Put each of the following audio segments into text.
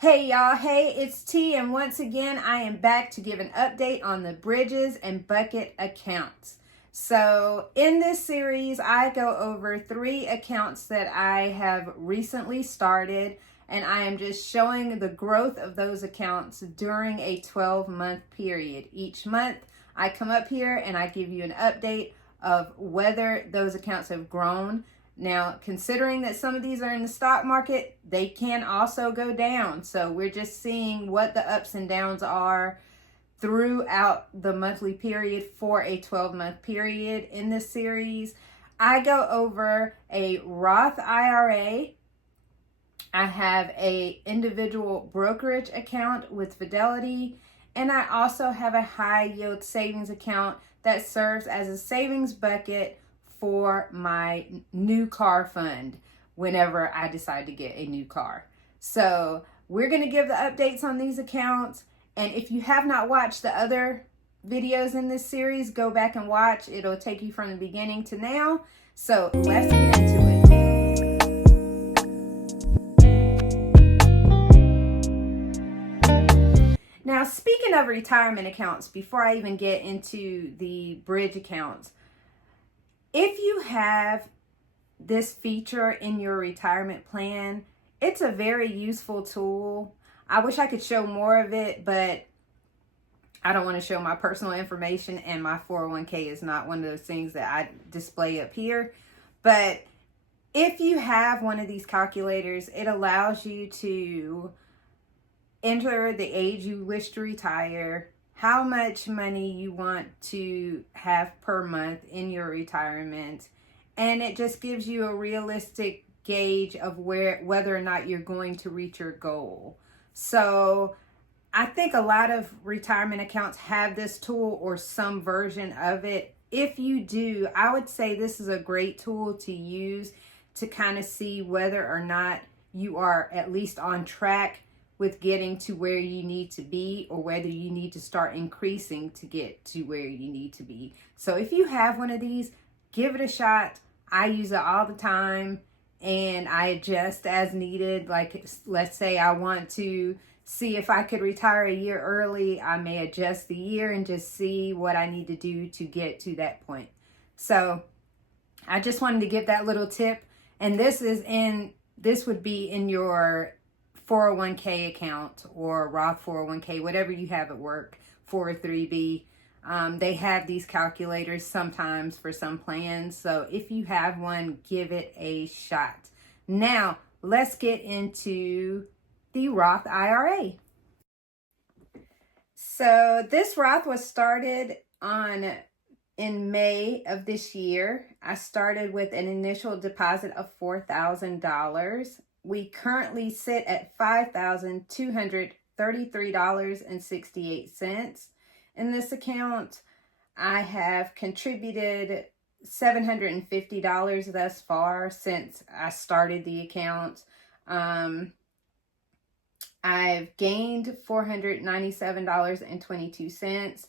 Hey y'all, hey, it's T, and once again I am back to give an update on the Bridges and Bucket accounts. So in this series I go over 3 accounts that I have recently started, and I am just showing the growth of those accounts during a 12-month period. Each month I come up here and I give you an update of whether those accounts have grown. Now, considering that some of these are in the stock market, they can also go down. So we're just seeing what the ups and downs are throughout the monthly period for a 12-month period in this series. I go over a Roth IRA. I have a individual brokerage account with Fidelity, and I also have a high yield savings account that serves as a savings bucket for my new car fund whenever I decide to get a new car. So we're going to give the updates on these accounts. And if you have not watched the other videos in this series, go back and watch. It'll take you from the beginning to now. So let's get into it. Now, speaking of retirement accounts, before I even get into the bridge accounts, if you have this feature in your retirement plan, it's a very useful tool. I wish I could show more of it, but I don't want to show my personal information, and my 401k is not one of those things that I display up here. But if you have one of these calculators, it allows you to enter the age you wish to retire, how much money you want to have per month in your retirement, and it just gives you a realistic gauge of whether or not you're going to reach your goal. So I think a lot of retirement accounts have this tool or some version of it. If you do, I would say this is a great tool to use to kind of see whether or not you are at least on track with getting to where you need to be, or whether you need to start increasing to get to where you need to be. So if you have one of these, give it a shot. I use it all the time, and I adjust as needed. Like, let's say I want to see if I could retire a year early, I may adjust the year and just see what I need to do to get to that point. So I just wanted to give that little tip. And this would be in your 401k account or Roth 401k, whatever you have at work, 403b. They have these calculators sometimes for some plans. So if you have one, give it a shot. Now, let's get into the Roth IRA. So this Roth was started in May of this year. I started with an initial deposit of $4,000. We currently sit at $5,233.68 in this account. I have contributed $750 thus far since I started the account. I've gained $497.22.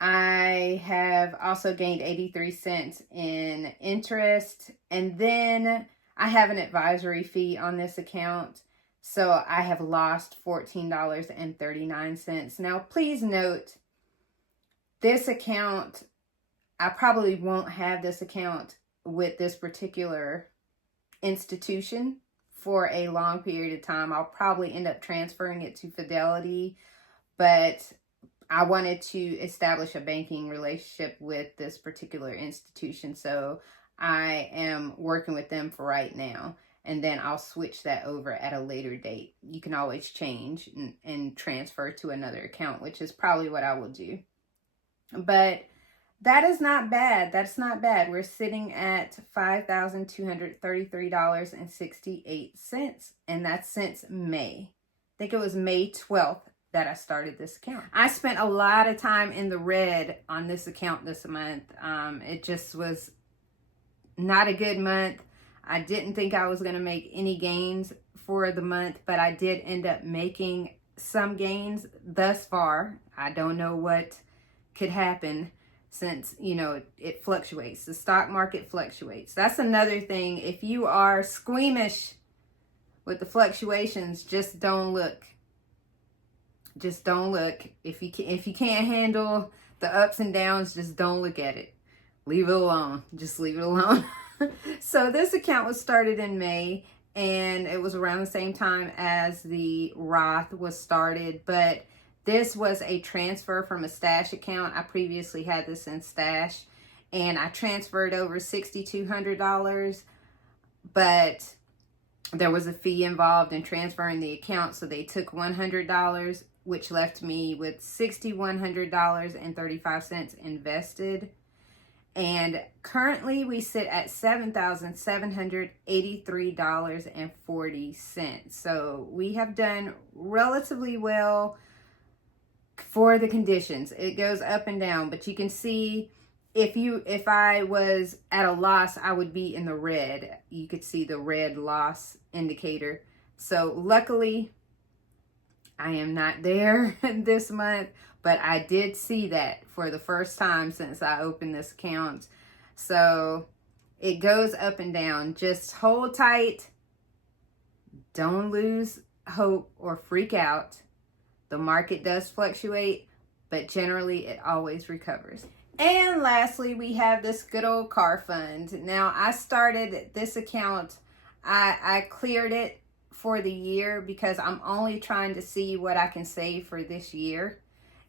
I have also gained 83 cents in interest, and then I have an advisory fee on this account, so I have lost $14.39. Now, please note, this account, I probably won't have this account with this particular institution for a long period of time. I'll probably end up transferring it to Fidelity, but I wanted to establish a banking relationship with this particular institution, so I am working with them for right now, and then I'll switch that over at a later date. You can always change and transfer to another account, which is probably what I will do. But that is not bad. That's not bad. We're sitting at $5,233.68, and that's since May. I think it was May 12th that I started this account. I spent a lot of time in the red on this account this month. It just was not a good month. I didn't think I was going to make any gains for the month, but I did end up making some gains thus far. I don't know what could happen since, it fluctuates. The stock market fluctuates. That's another thing. If you are squeamish with the fluctuations, just don't look. Just don't look. If you can't handle the ups and downs, just don't look at it. Leave it alone. Just leave it alone. So this account was started in May, and it was around the same time as the Roth was started, but this was a transfer from a stash account. I previously had this in stash, and I transferred over $6,200, but there was a fee involved in transferring the account, so they took $100, which left me with $6,100.35 invested. And currently we sit at $7,783.40. So we have done relatively well for the conditions. It goes up and down, but you can see if I was at a loss, I would be in the red. You could see the red loss indicator. So luckily I am not there this month, but I did see that for the first time since I opened this account. So it goes up and down. Just hold tight. Don't lose hope or freak out. The market does fluctuate, but generally it always recovers. And lastly, we have this good old car fund. Now, I started this account, I cleared it for the year because I'm only trying to see what I can save for this year.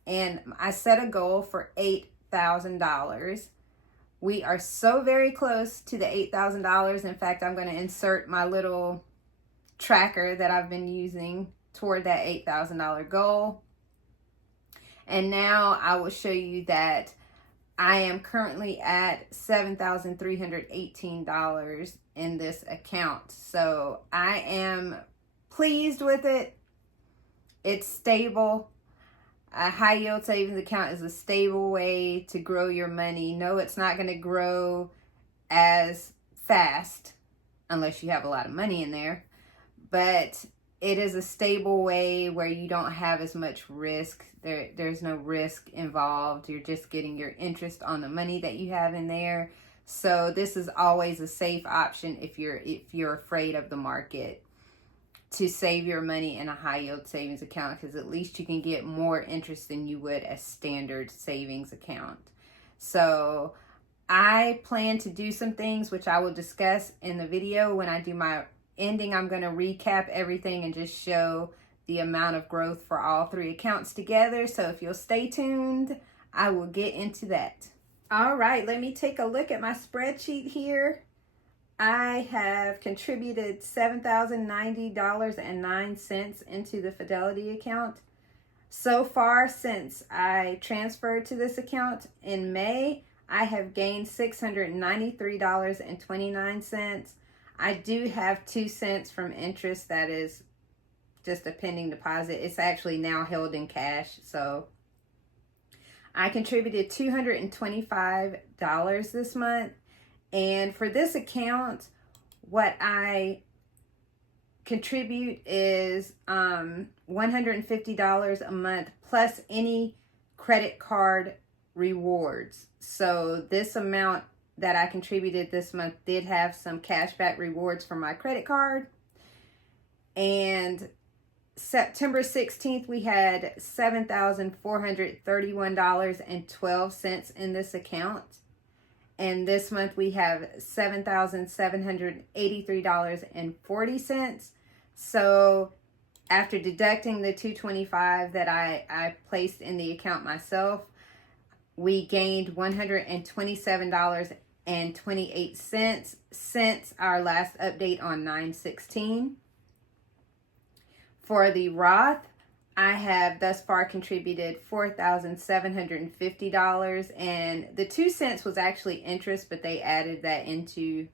And I set a goal for $8,000. We are so very close to the $8,000. In fact, I'm going to insert my little tracker that I've been using toward that $8,000 goal. And now I will show you that I am currently at $7,318 in this account. So I am pleased with it. It's stable. A high yield savings account is a stable way to grow your money. No, it's not going to grow as fast unless you have a lot of money in there. But it is a stable way where you don't have as much risk. There's no risk involved. You're just getting your interest on the money that you have in there. So this is always a safe option if you're afraid of the market, to save your money in a high yield savings account, because at least you can get more interest than you would a standard savings account. So I plan to do some things which I will discuss in the video. When I do my ending, I'm going to recap everything and just show the amount of growth for all three accounts together. So if you'll stay tuned, I will get into that. All right, let me take a look at my spreadsheet here. I have contributed $7,090.09 into the Fidelity account. So far, since I transferred to this account in May, I have gained $693.29. I do have 2 cents from interest that is just a pending deposit. It's actually now held in cash. So I contributed $225 this month. And for this account, what I contribute is $150 a month plus any credit card rewards. So this amount that I contributed this month did have some cashback rewards for my credit card. And September 16th, we had $7,431.12 in this account. And this month we have $7,783.40. So after deducting the $225 that I placed in the account myself, we gained $127.28 since our last update on 9/16. For the Roth, I have thus far contributed $4,750, and the 2 cents was actually interest, but they added that into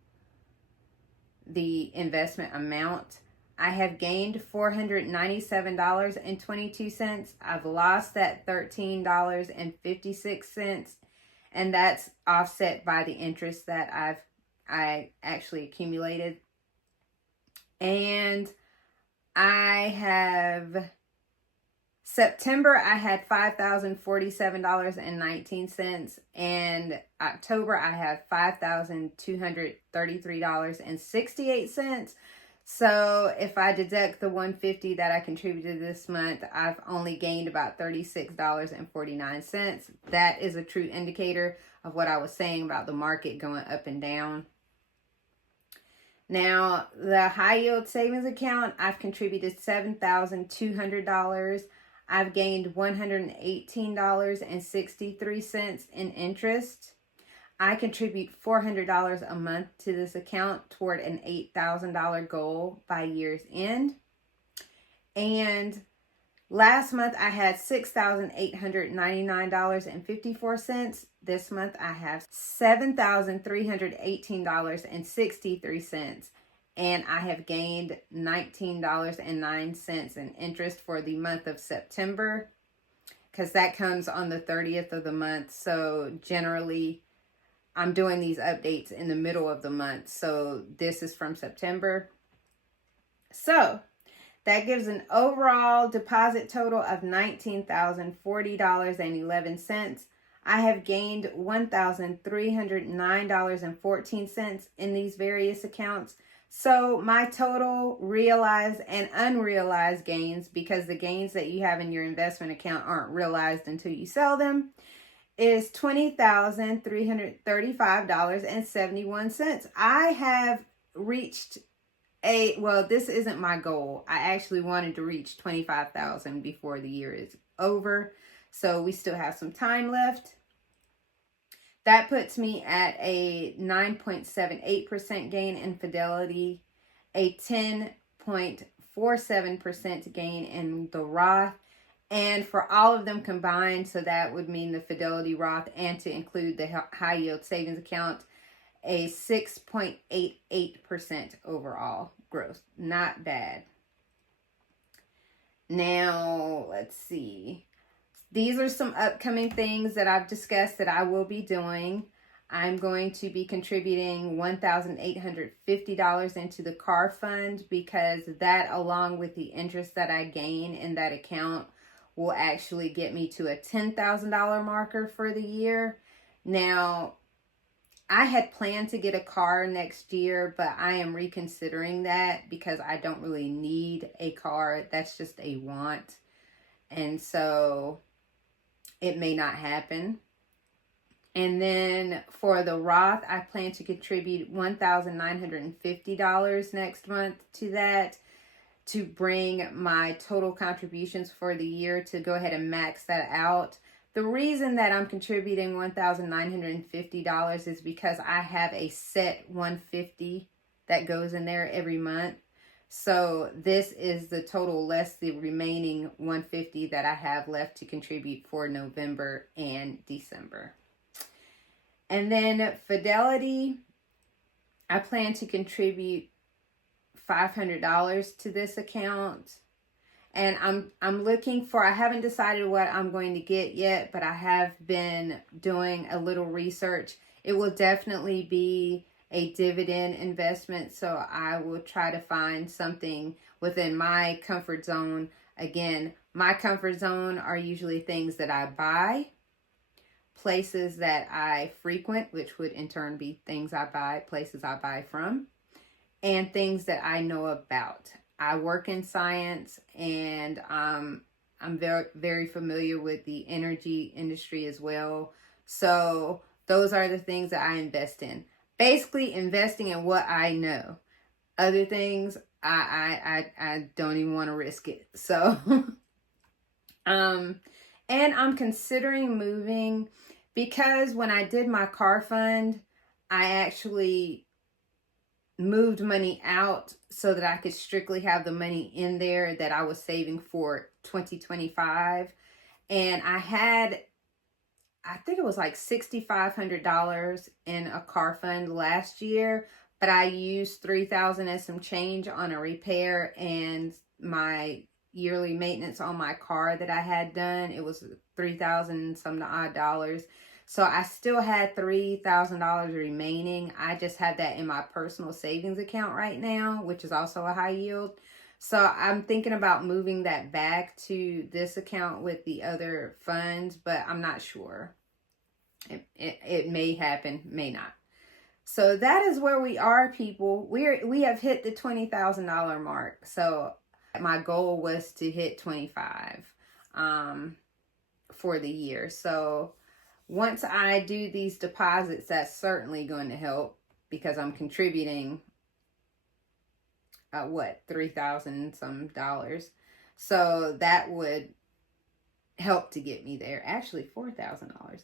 the investment amount. I have gained $497.22. I've lost that $13.56, and that's offset by the interest that I actually accumulated. And I have September, I had $5,047.19, and October I have $5,233.68. So if I deduct the $150 that I contributed this month, I've only gained about $36.49. That is a true indicator of what I was saying about the market going up and down. Now, the high yield savings account, I've contributed $7,200. I've gained $118.63 in interest. I contribute $400 a month to this account toward an $8,000 goal by year's end. And last month I had $6,899.54. This month I have $7,318.63. And I have gained $19.09 in interest for the month of September, because that comes on the 30th of the month. So generally, I'm doing these updates in the middle of the month. So this is from September. So that gives an overall deposit total of $19,040.11. I have gained $1,309.14 in these various accounts. So my total realized and unrealized gains, because the gains that you have in your investment account aren't realized until you sell them, is $20,335.71. I have reached this isn't my goal. I actually wanted to reach 25,000 before the year is over. So we still have some time left. That puts me at a 9.78% gain in Fidelity, a 10.47% gain in the Roth, and for all of them combined, so that would mean the Fidelity Roth and to include the high yield savings account, a 6.88% overall growth. Not bad. Now, let's see. These are some upcoming things that I've discussed that I will be doing. I'm going to be contributing $1,850 into the car fund, because that, along with the interest that I gain in that account, will actually get me to a $10,000 marker for the year. Now, I had planned to get a car next year, but I am reconsidering that because I don't really need a car. That's just a want. And so it may not happen. And then for the Roth, I plan to contribute $1,950 next month to that, to bring my total contributions for the year to go ahead and max that out. The reason that I'm contributing $1,950 is because I have a set $150 that goes in there every month. So this is the total less the remaining $150 that I have left to contribute for November and December. And then Fidelity, I plan to contribute $500 to this account. And I'm looking for, I haven't decided what I'm going to get yet, but I have been doing a little research. It will definitely be a dividend investment, so I will try to find something within my comfort zone. Again, my comfort zone are usually things that I buy, places that I frequent, which would in turn be things I buy, places I buy from, and things that I know about. I work in science, and I'm very, very familiar with the energy industry as well. So those are the things that I invest in. Basically investing in what I know. Other things, I don't even want to risk it. So, and I'm considering moving, because when I did my car fund, I actually moved money out so that I could strictly have the money in there that I was saving for 2025. And I had, I think it was like $6,500 in a car fund last year, but I used $3,000 and some change on a repair and my yearly maintenance on my car that I had done. It was $3,000 some odd dollars. So I still had $3,000 remaining. I just have that in my personal savings account right now, which is also a high yield. So I'm thinking about moving that back to this account with the other funds, but I'm not sure. It may happen, may not. So that is where we are, people. We have hit the $20,000 mark. So my goal was to hit 25 for the year. So once I do these deposits, that's certainly going to help, because I'm contributing what, $3,000 some dollars. So that would help to get me there. Actually, $4,000.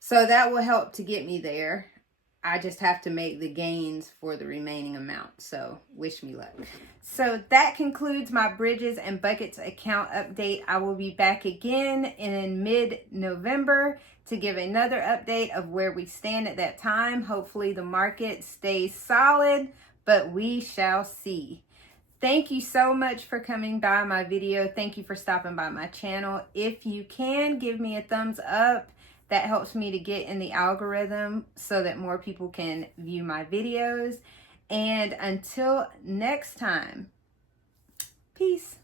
So that will help to get me there. I just have to make the gains for the remaining amount. So wish me luck. So that concludes my Bridges and Buckets account update. I will be back again in mid-November to give another update of where we stand at that time. Hopefully the market stays solid, but we shall see. Thank you so much for coming by my video. Thank you for stopping by my channel. If you can, give me a thumbs up. That helps me to get in the algorithm so that more people can view my videos. And until next time, peace.